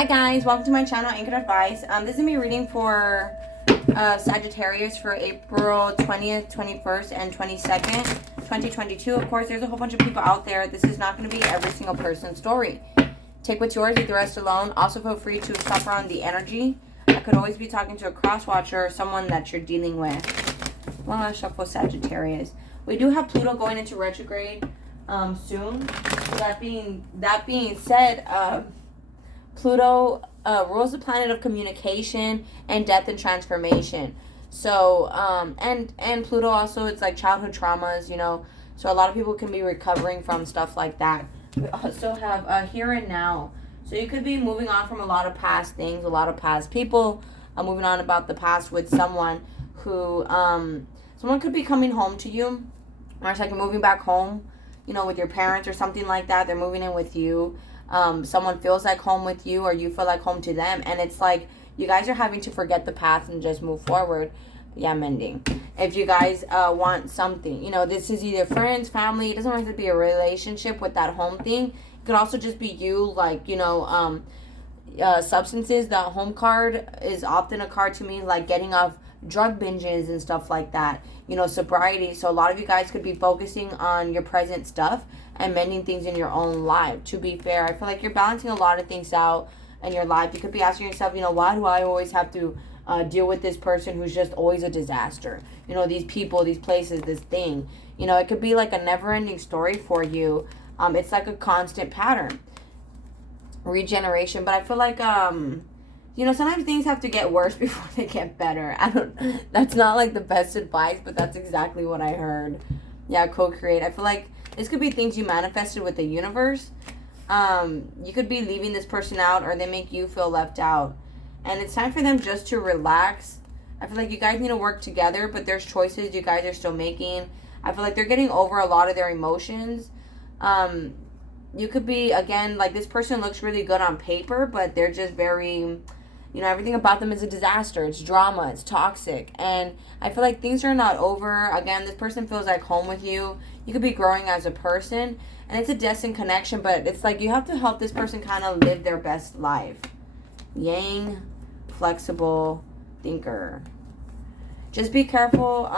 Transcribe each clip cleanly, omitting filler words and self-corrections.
Hi guys, welcome to my channel, Anchored Advice. This is going to be reading for Sagittarius for April 20th, 21st, and 22nd, 2022. Of course, there's a whole bunch of people out there. This is not going to be every single person's story. Take what's yours, leave the rest alone. Also, feel free to shop around the energy. I could always be talking to a cross-watcher or someone that you're dealing with. One last shuffle, Sagittarius. We do have Pluto going into retrograde soon. So that being said, Pluto rules the planet of communication and death and transformation. So, and Pluto also, it's like childhood traumas, you know. So a lot of people can be recovering from stuff like that. We also have here and now. So you could be moving on from a lot of past things, a lot of past people, moving on about the past with someone who, someone could be coming home to you. Or it's like moving back home, you know, with your parents or something like that. They're moving in with you. Someone feels like home with you or you feel like home to them. And it's like you guys are having to forget the past and just move forward. Yeah, mending. If you guys want something, you know, this is either friends, family. It doesn't have to be a relationship with that home thing. It could also just be you, like, you know, substances. The home card is often a card to me like getting off drug binges and stuff like that, you know, sobriety. So a lot of you guys could be focusing on your present stuff and mending things in your own life. To be fair, I feel like you're balancing a lot of things out in your life. You could be asking yourself, you know, why do I always have to deal with this person who's just always a disaster? You know, these people, these places, this thing. You know, it could be like a never-ending story for you. It's like a constant pattern. Regeneration. But I feel like you know, sometimes things have to get worse before they get better. That's not like the best advice, but that's exactly what I heard. Yeah, co-create. I feel like this could be things you manifested with the universe. You could be leaving this person out or they make you feel left out. And it's time for them just to relax. I feel like you guys need to work together, but there's choices you guys are still making. I feel like they're getting over a lot of their emotions. You could be, again, like this person looks really good on paper, but they're just very... You know, everything about them is a disaster. It's drama. It's toxic. And I feel like things are not over. Again, this person feels like home with you. You could be growing as a person. And it's a destined connection. But it's like you have to help this person kind of live their best life. Yang, flexible, thinker. Just be careful.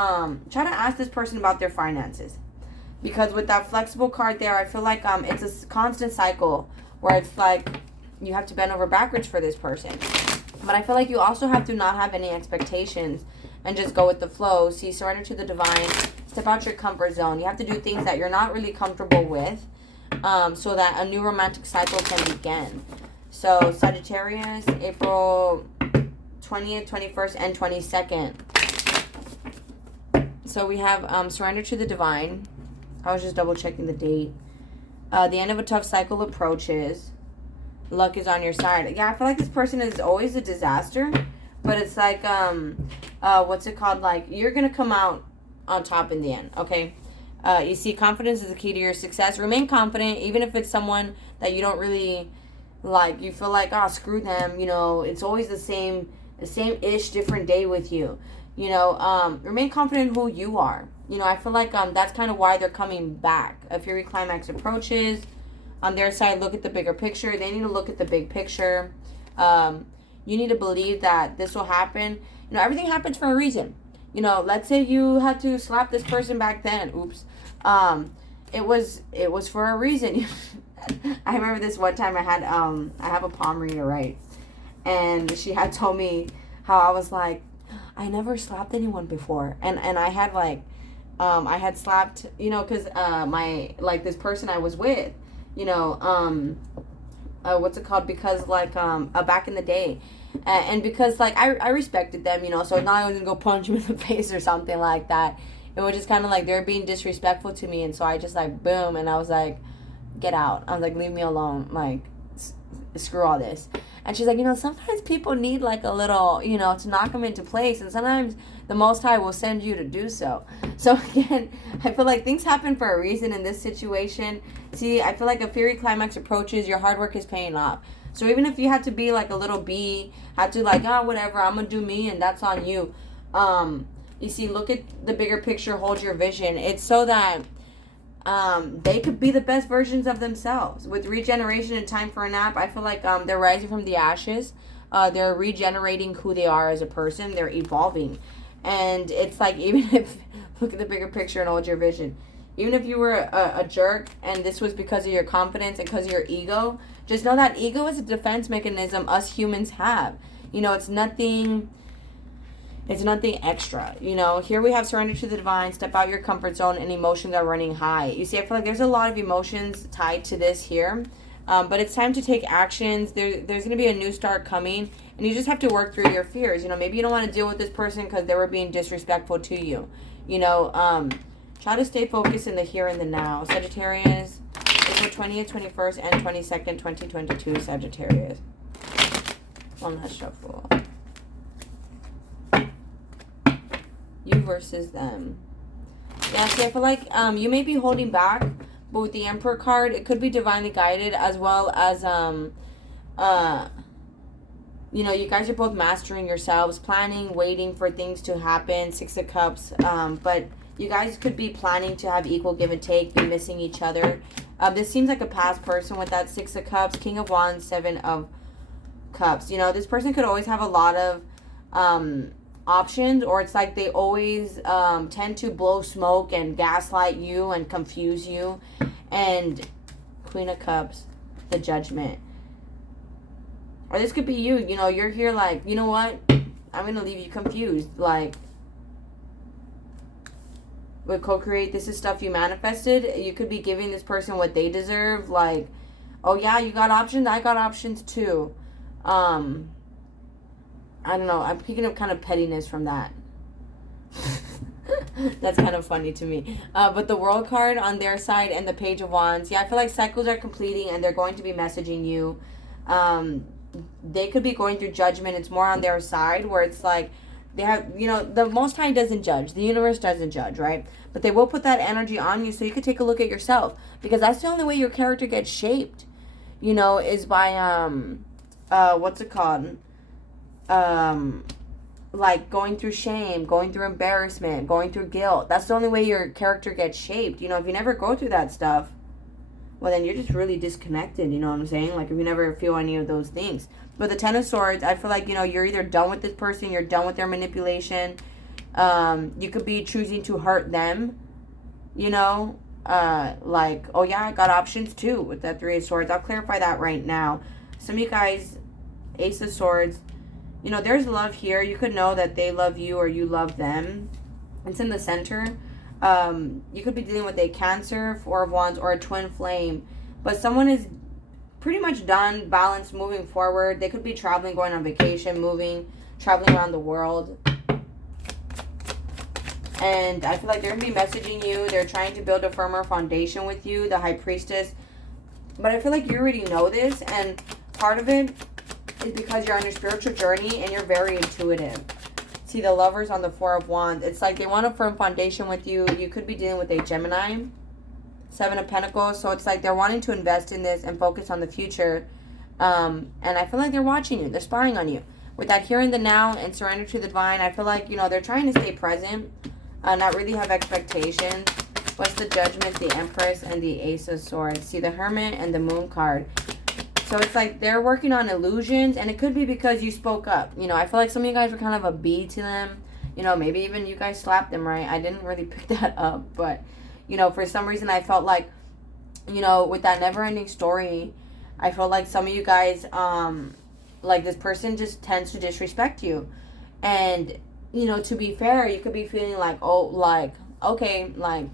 Try to ask this person about their finances. Because with that flexible card there, I feel like it's a constant cycle. Where it's like you have to bend over backwards for this person. But I feel like you also have to not have any expectations and just go with the flow. See, surrender to the divine. Step out your comfort zone. You have to do things that you're not really comfortable with so that a new romantic cycle can begin. So, Sagittarius, April 20th, 21st, and 22nd. So, we have surrender to the divine. I was just double checking the date. The end of a tough cycle approaches. Luck is on your side. Yeah, I feel like this person is always a disaster, but it's like what's it called, like you're gonna come out on top in the end. Okay, you see, confidence is the key to your success. Remain confident even if it's someone that you don't really like. You feel like, oh, screw them, you know, it's always the same ish different day with you, you know. Remain confident in who you are. You know, I feel like that's kind of why they're coming back. A Fury climax approaches. On their side, look at the bigger picture. They need to look at the big picture. You need to believe that this will happen. You know, everything happens for a reason. You know, let's say you had to slap this person back then. Oops. It was for a reason. I remember this one time I have a palm reader, right? And she had told me how I was like, I never slapped anyone before. And I had like, I had slapped, you know, because this person I was with, you know, what's it called? Because like back in the day, and because like I respected them, you know, so now I was gonna go punch them in the face or something like that. It was just kind of like they're being disrespectful to me, and so I just like boom, and I was like, get out. I was like, leave me alone, like screw all this. And she's like, you know, sometimes people need like a little, you know, to knock them into place, and sometimes the Most High will send you to do so. So again, I feel like things happen for a reason in this situation. See, I feel like a Fury climax approaches, your hard work is paying off. So even if you had to be like a little bee, had to like, oh, whatever, I'm gonna do me and that's on you. You see, look at the bigger picture, hold your vision. It's so that They could be the best versions of themselves. With regeneration and time for a nap, I feel like they're rising from the ashes. They're regenerating who they are as a person. They're evolving. And it's like, even if, look at the bigger picture and hold your vision. Even if you were a jerk and this was because of your confidence and because of your ego, just know that ego is a defense mechanism us humans have. You know, it's nothing extra. You know, here we have surrender to the divine, step out your comfort zone, and emotions are running high. You see, I feel like there's a lot of emotions tied to this here. But it's time to take actions. There's going to be a new start coming, and you just have to work through your fears. You know, maybe you don't want to deal with this person because they were being disrespectful to you. You know, try to stay focused in the here and the now. Sagittarius, April 20th, 21st, and 22nd, 2022, Sagittarius. One last shuffle. You versus them. Yeah, see, I feel like you may be holding back, but with the Emperor card, it could be divinely guided, as well as, you know, you guys are both mastering yourselves, planning, waiting for things to happen, Six of Cups, but you guys could be planning to have equal give and take, be missing each other. This seems like a past person with that Six of Cups, King of Wands, Seven of Cups. You know, this person could always have a lot of options, or it's like they always tend to blow smoke and gaslight you and confuse you. And Queen of Cups, the Judgment. Or this could be you. You know, you're here like, you know what? I'm going to leave you confused. Like, with co-create, this is stuff you manifested. You could be giving this person what they deserve. Like, oh yeah, you got options? I got options too. I don't know. I'm picking up kind of pettiness from that. That's kind of funny to me. But the World card on their side and the Page of Wands. Yeah, I feel like cycles are completing and they're going to be messaging you. They could be going through judgment. It's more on their side where it's like they have, you know, the Most High doesn't judge. The universe doesn't judge, right? But they will put that energy on you so you could take a look at yourself. Because that's the only way your character gets shaped, you know, is by, what's it called? Like going through shame, going through embarrassment, going through guilt. That's the only way your character gets shaped. You know, if you never go through that stuff, well, then you're just really disconnected, you know what I'm saying? Like, if you never feel any of those things. But the Ten of Swords, I feel like, you know, you're either done with this person, you're done with their manipulation. You could be choosing to hurt them, you know? Like, oh yeah, I got options too with that Three of Swords. I'll clarify that right now. Some of you guys, Ace of Swords, you know, there's love here. You could know that they love you or you love them. It's in the center. You could be dealing with a Cancer, Four of Wands, or a twin flame. But someone is pretty much done, balanced, moving forward. They could be traveling, going on vacation, moving, traveling around the world. And I feel like they're going to be messaging you. They're trying to build a firmer foundation with you, the High Priestess. But I feel like you already know this. And part of it is because you're on your spiritual journey and you're very intuitive. See, the Lovers on the Four of Wands. It's like they want a firm foundation with you. You could be dealing with a Gemini. Seven of Pentacles. So it's like they're wanting to invest in this and focus on the future. And I feel like they're watching you. They're spying on you. With that here and the now and surrender to the divine, I feel like, you know, they're trying to stay present. Not really have expectations. What's the Judgment, the Empress, and the Ace of Swords? See, the Hermit and the Moon card. So it's like they're working on illusions, and it could be because you spoke up. You know, I feel like some of you guys were kind of a bee to them. You know, maybe even you guys slapped them, right? I didn't really pick that up, but, you know, for some reason I felt like, you know, with that never-ending story, I felt like some of you guys, like this person just tends to disrespect you. And, you know, to be fair, you could be feeling like, oh, like, okay, like,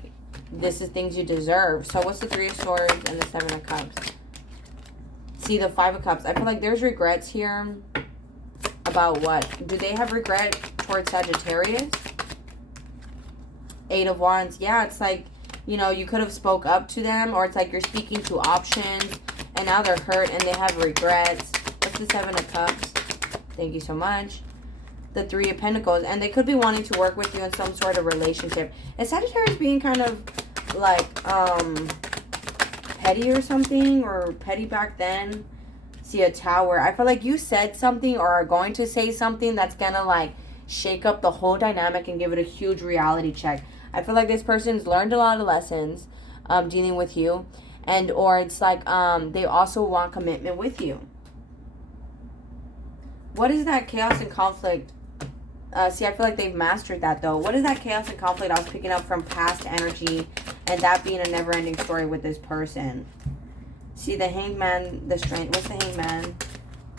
this is things you deserve. So what's the Three of Swords and the Seven of Cups? See, the Five of Cups. I feel like there's regrets here. About what? Do they have regret towards Sagittarius? Eight of Wands. Yeah, it's like, you know, you could have spoke up to them, or it's like you're speaking to options, and now they're hurt and they have regrets. What's the Seven of Cups? Thank you so much. The Three of Pentacles. And they could be wanting to work with you in some sort of relationship. And Sagittarius being kind of like, petty or something, or petty back then. See, a Tower. I feel like you said something or are going to say something that's gonna like shake up the whole dynamic and give it a huge reality check. I feel like this person's learned a lot of lessons. dealing with you. And or it's like they also want commitment with you. What is that chaos and conflict? See, I feel like they've mastered that, though. What is that chaos and conflict I was picking up from past energy, and that being a never-ending story with this person? See, the hangman, the strength. What's the hangman?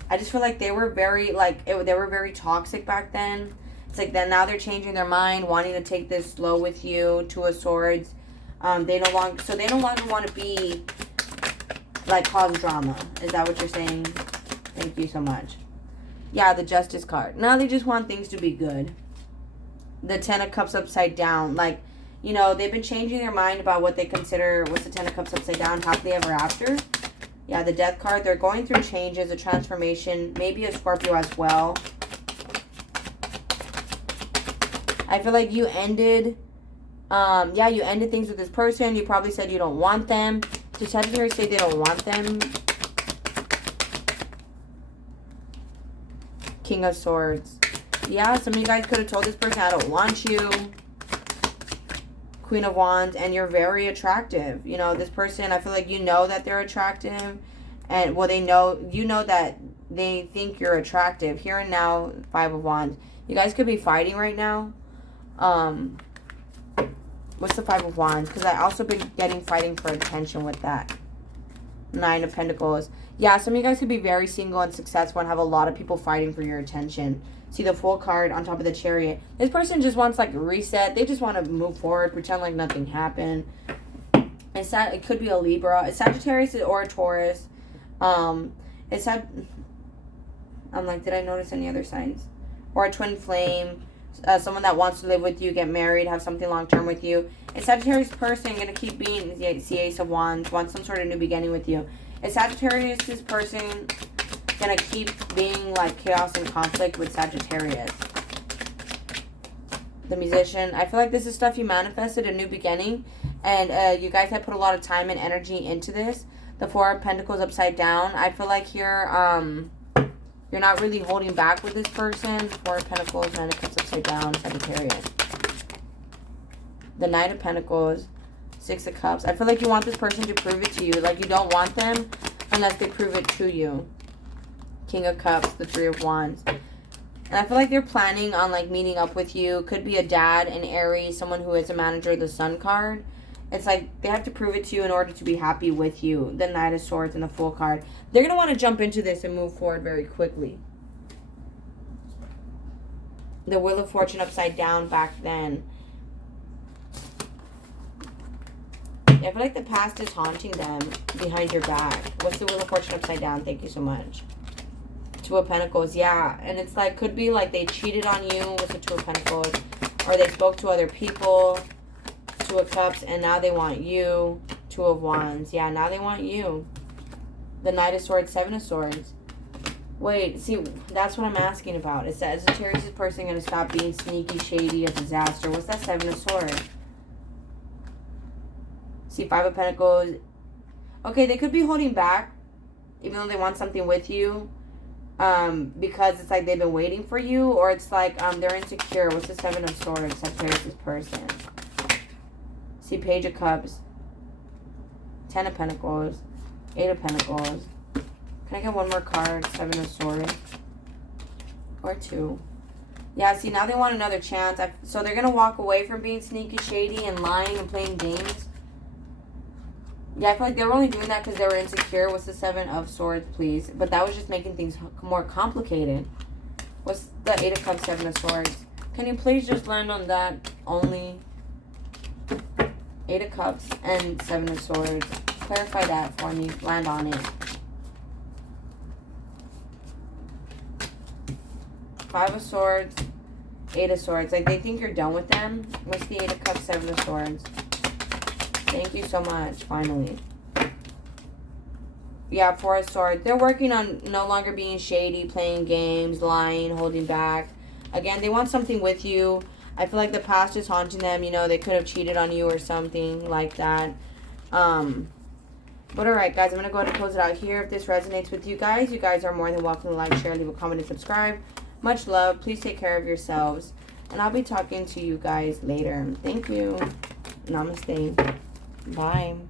I just feel like they were very, they were very toxic back then. It's like then now they're changing their mind, wanting to take this slow with you. Two of Swords. They no longer want to be, like, cause drama. Is that what you're saying? Thank you so much. Yeah, the Justice card. Now they just want things to be good. The Ten of Cups upside down. Like, you know, they've been changing their mind about what they consider, what's the Ten of Cups upside down, happily ever after. Yeah, the Death card. They're going through changes, a transformation. Maybe a Scorpio as well. I feel like you ended, you ended things with this person. You probably said you don't want them. So Sagittarius say they don't want them. King of Swords. Yeah, some of you guys could have told this person, I don't want you. Queen of Wands. And you're very attractive. You know, this person, I feel like you know that they're attractive. And, well, you know that they think you're attractive. Here and now, Five of Wands. You guys could be fighting right now. What's the Five of Wands? Because I also been getting fighting for attention with that. Nine of Pentacles. Yeah, some of you guys could be very single and successful and have a lot of people fighting for your attention. See the Fool card on top of the Chariot. This person just wants, like, a reset. They just want to move forward, pretend like nothing happened. It could be a Libra. It's Sagittarius or a Taurus. I'm like, did I notice any other signs? Or a twin flame. Someone that wants to live with you, get married, have something long-term with you. A Sagittarius person going to keep being the Ace of Wands, wants some sort of new beginning with you. A Sagittarius person going to keep being like chaos and conflict with Sagittarius. The Musician. I feel like this is stuff you manifested, a new beginning. And you guys have put a lot of time and energy into this. The Four of Pentacles upside down. I feel like here, you're not really holding back with this person. Four of Pentacles, Nine of Cups upside down, Sagittarius. The Knight of Pentacles, Six of Cups. I feel like you want this person to prove it to you. Like you don't want them unless they prove it to you. King of Cups, the Three of Wands. And I feel like they're planning on like meeting up with you. Could be a dad, an Aries, someone who is a manager, the Sun card. It's like they have to prove it to you in order to be happy with you. The Knight of Swords and the Fool card. They're going to want to jump into this and move forward very quickly. The Wheel of Fortune upside down back then. Yeah, I feel like the past is haunting them behind your back. What's the Wheel of Fortune upside down? Thank you so much. Two of Pentacles, yeah. And it's like, could be like they cheated on you with the Two of Pentacles. Or they spoke to other people. Two of Cups, and now they want you. Two of Wands. Yeah, now they want you. The Knight of Swords, Seven of Swords. Wait, see, that's what I'm asking about. Is Sagittarius' person going to stop being sneaky, shady, a disaster? What's that Seven of Swords? See, Five of Pentacles. Okay, they could be holding back, even though they want something with you. Because it's like they've been waiting for you, or it's like they're insecure. What's the Seven of Swords? Sagittarius' person. See, Page of Cups, Ten of Pentacles, Eight of Pentacles. Can I get one more card? Seven of Swords. Or two. Yeah, see, now they want another chance. So they're going to walk away from being sneaky, shady, and lying and playing games. Yeah, I feel like they were only doing that because they were insecure. What's the Seven of Swords, please? But that was just making things more complicated. What's the Eight of Cups, Seven of Swords? Can you please just land on that only? Eight of Cups and Seven of Swords. Clarify that for me. Land on it. Five of Swords. Eight of Swords. Like, they think you're done with them. What's the Eight of Cups, Seven of Swords? Thank you so much. Finally. Yeah, Four of Swords. They're working on no longer being shady, playing games, lying, holding back. Again, they want something with you. I feel like the past is haunting them. You know, they could have cheated on you or something like that. But alright, guys, I'm going to go ahead and close it out here. If this resonates with you guys are more than welcome to like, share, leave a comment, and subscribe. Much love. Please take care of yourselves. And I'll be talking to you guys later. Thank you. Namaste. Bye.